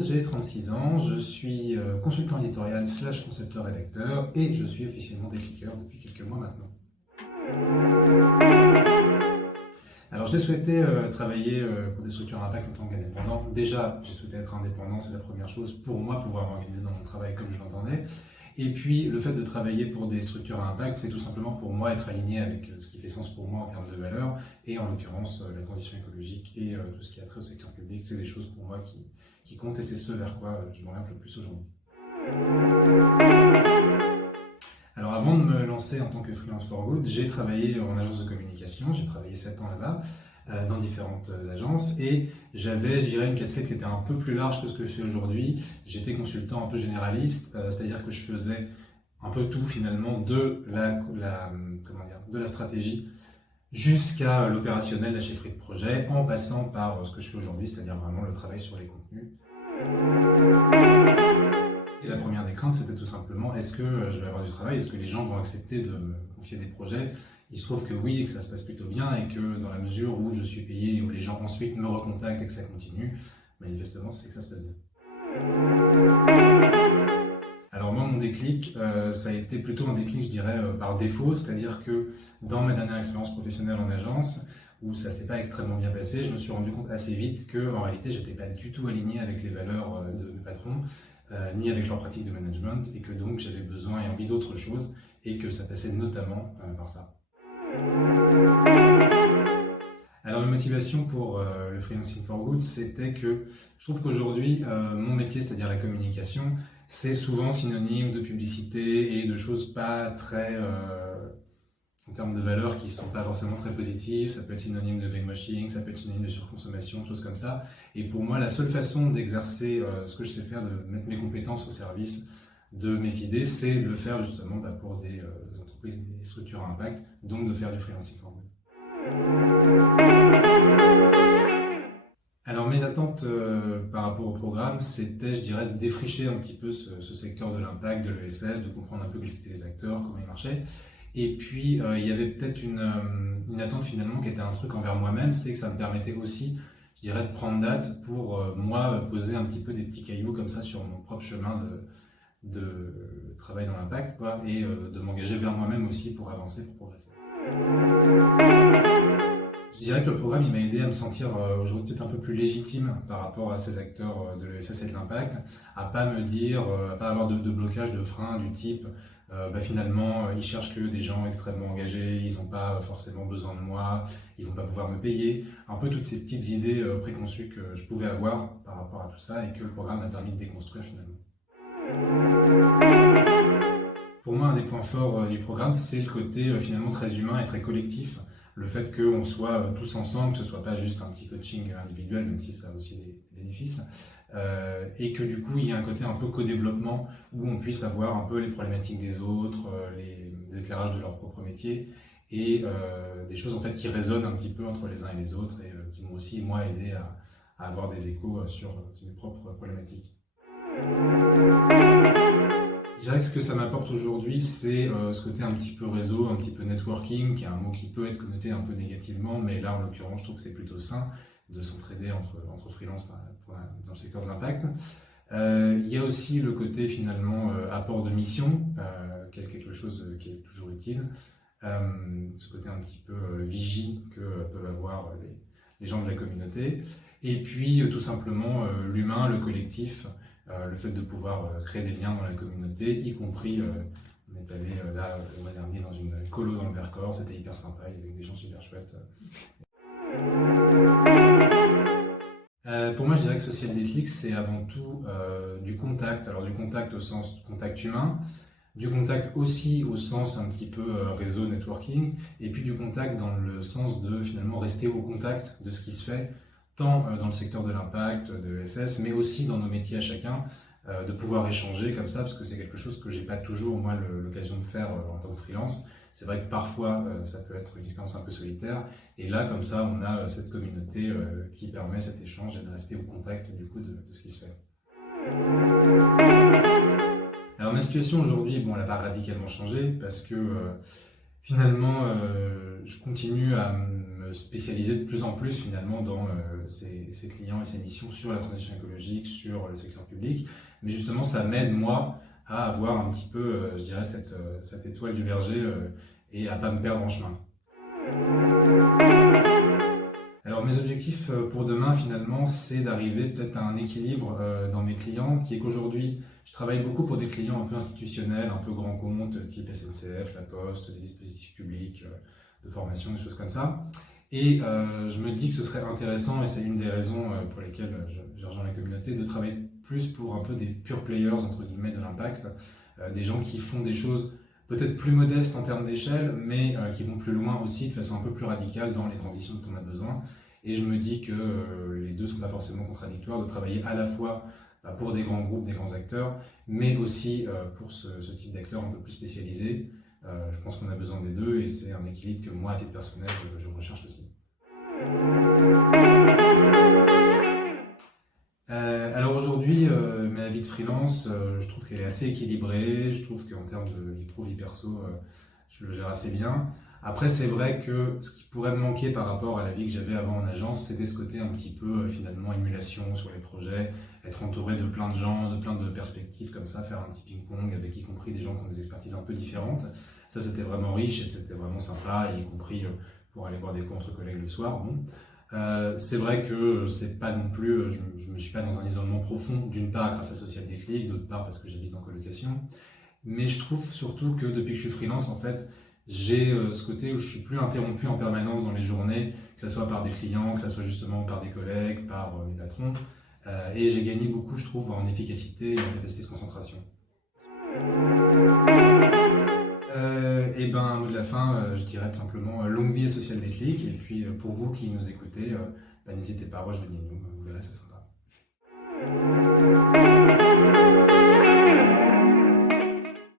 jeune, j'ai 36 ans, je suis consultant éditorial / concepteur rédacteur et je suis officiellement décliqueur depuis quelques mois maintenant. Alors j'ai souhaité travailler pour des structures à impact en tant qu'indépendant. Déjà, j'ai souhaité être indépendant, c'est la première chose, pour moi pouvoir m'organiser dans mon travail comme je l'entendais. Et puis le fait de travailler pour des structures à impact, c'est tout simplement pour moi être aligné avec ce qui fait sens pour moi en termes de valeurs, et en l'occurrence la transition écologique et tout ce qui a trait au secteur public, c'est des choses pour moi qui comptent et c'est ce vers quoi je m'oriente le plus aujourd'hui. Alors avant de me lancer en tant que freelance for good, j'ai travaillé en agence de communication, j'ai travaillé 7 ans là-bas, dans différentes agences, et j'avais, je dirais, une casquette qui était un peu plus large que ce que je fais aujourd'hui. J'étais consultant un peu généraliste, c'est-à-dire que je faisais un peu tout finalement, de la stratégie jusqu'à l'opérationnel, la chefferie de projet, en passant par ce que je fais aujourd'hui, c'est-à-dire vraiment le travail sur les contenus. Et la première des craintes, c'était tout simplement, est-ce que je vais avoir du travail, est-ce que les gens vont accepter de me confier des projets? Il se trouve que oui, et que ça se passe plutôt bien, et que dans la mesure où je suis payé, et où les gens ensuite me recontactent et que ça continue, manifestement, c'est que ça se passe bien. Alors moi, mon déclic, ça a été plutôt un déclic, je dirais, par défaut, c'est-à-dire que dans ma dernière expérience professionnelle en agence, où ça s'est pas extrêmement bien passé, je me suis rendu compte assez vite que en réalité, j'étais pas du tout aligné avec les valeurs de mes patrons, ni avec leur pratique de management, et que donc j'avais besoin et envie d'autre chose, et que ça passait notamment par ça. Alors ma motivation pour le Freelancing for Good, c'était que je trouve qu'aujourd'hui, mon métier, c'est-à-dire la communication, c'est souvent synonyme de publicité et de choses pas très, en termes de valeurs qui ne sont pas forcément très positives. Ça peut être synonyme de greenwashing, ça peut être synonyme de surconsommation, de choses comme ça. Et pour moi, la seule façon d'exercer ce que je sais faire, de mettre mes compétences au service de mes idées, c'est de le faire justement pour des entreprises, des structures à impact, donc de faire du freelancing for good. Alors mes attentes par rapport au programme, c'était, je dirais, de défricher un petit peu ce secteur de l'impact, de l'ESS, de comprendre un peu quels étaient les acteurs, comment ils marchaient. Et puis il y avait peut-être une attente finalement qui était un truc envers moi-même, c'est que ça me permettait aussi, je dirais, de prendre date pour moi poser un petit peu des petits cailloux comme ça sur mon propre chemin de travail dans l'impact, et de m'engager vers moi-même aussi pour avancer, pour progresser. Je dirais que le programme il m'a aidé à me sentir aujourd'hui peut-être un peu plus légitime par rapport à ces acteurs de l'ESS et de l'impact, à pas me dire, à pas avoir de blocage, de frein du type finalement ils cherchent que des gens extrêmement engagés, ils n'ont pas forcément besoin de moi, ils vont pas pouvoir me payer, un peu toutes ces petites idées préconçues que je pouvais avoir par rapport à tout ça et que le programme m'a permis de déconstruire finalement. Pour moi, un des points forts du programme, c'est le côté finalement très humain et très collectif. Le fait qu'on soit tous ensemble, que ce soit pas juste un petit coaching individuel, même si ça a aussi des bénéfices, et que du coup il y a un côté un peu co-développement où on puisse avoir un peu les problématiques des autres, les éclairages de leur propre métier, et des choses en fait qui résonnent un petit peu entre les uns et les autres, et qui m'ont aussi moi aidé à avoir des échos sur mes propres problématiques. Je dirais que ce que ça m'apporte aujourd'hui, c'est ce côté un petit peu réseau, un petit peu networking, qui est un mot qui peut être connoté un peu négativement, mais là en l'occurrence je trouve que c'est plutôt sain de s'entraider entre freelance dans le secteur de l'impact. Il y a aussi le côté finalement apport de mission, qui est quelque chose qui est toujours utile. Ce côté un petit peu vigie que peuvent avoir les gens de la communauté. Et puis tout simplement l'humain, le collectif, le fait de pouvoir créer des liens dans la communauté, y compris, on est allé là le mois dernier dans une colo dans le Vercors, c'était hyper sympa, il y avait des gens super chouettes. Pour moi, je dirais que Social Déclic, c'est avant tout du contact, alors du contact au sens contact humain, du contact aussi au sens un petit peu réseau, networking, et puis du contact dans le sens de finalement rester au contact de ce qui se fait, tant dans le secteur de l'impact, de l'ESS, mais aussi dans nos métiers à chacun, de pouvoir échanger comme ça, parce que c'est quelque chose que j'ai pas toujours moi l'occasion de faire en tant que freelance. C'est vrai que parfois ça peut être une expérience un peu solitaire, et là comme ça on a cette communauté qui permet cet échange et de rester au contact du coup de ce qui se fait. Alors ma situation aujourd'hui, bon, elle n'a pas radicalement changé parce que Finalement, je continue à me spécialiser de plus en plus finalement dans ces clients et ces missions sur la transition écologique, sur le secteur public. Mais justement, ça m'aide moi à avoir un petit peu, je dirais, cette étoile du berger et à pas me perdre en chemin. Alors mes objectifs pour demain finalement, c'est d'arriver peut-être à un équilibre dans mes clients, qui est qu'aujourd'hui, je travaille beaucoup pour des clients un peu institutionnels, un peu grands comptes, type SNCF, La Poste, des dispositifs publics de formation, des choses comme ça. Et je me dis que ce serait intéressant, et c'est une des raisons pour lesquelles j'ai rejoint la communauté, de travailler plus pour un peu des pure players, entre guillemets, de l'impact, des gens qui font des choses peut-être plus modestes en termes d'échelle, mais qui vont plus loin aussi, de façon un peu plus radicale dans les transitions dont on a besoin. Et je me dis que les deux ne sont pas forcément contradictoires, de travailler à la fois pour des grands groupes, des grands acteurs, mais aussi pour ce type d'acteurs un peu plus spécialisés. Je pense qu'on a besoin des deux, et c'est un équilibre que moi, à titre personnel, je recherche aussi. Alors aujourd'hui, ma vie de freelance, je trouve qu'elle est assez équilibrée. Je trouve qu'en termes de vie pro, vie perso, je le gère assez bien. Après, c'est vrai que ce qui pourrait me manquer par rapport à la vie que j'avais avant en agence, c'était ce côté un petit peu finalement émulation sur les projets, être entouré de plein de gens, de plein de perspectives comme ça, faire un petit ping-pong avec y compris des gens qui ont des expertises un peu différentes. Ça, c'était vraiment riche et c'était vraiment sympa, y compris pour aller boire des coups entre collègues le soir. Bon. C'est vrai que c'est pas non plus, je me suis pas dans un isolement profond, d'une part grâce à Social Déclic, d'autre part parce que j'habite en colocation. Mais je trouve surtout que depuis que je suis freelance, en fait, j'ai ce côté où je suis plus interrompu en permanence dans les journées, que ce soit par des clients, que ce soit justement par des collègues, par mes patrons. Et j'ai gagné beaucoup, je trouve, en efficacité et en capacité de concentration. Et ben, un mot de la fin, je dirais tout simplement longue vie à Social Déclic. Et puis pour vous qui nous écoutez, n'hésitez pas à rejoindre nous, vous verrez, c'est sympa.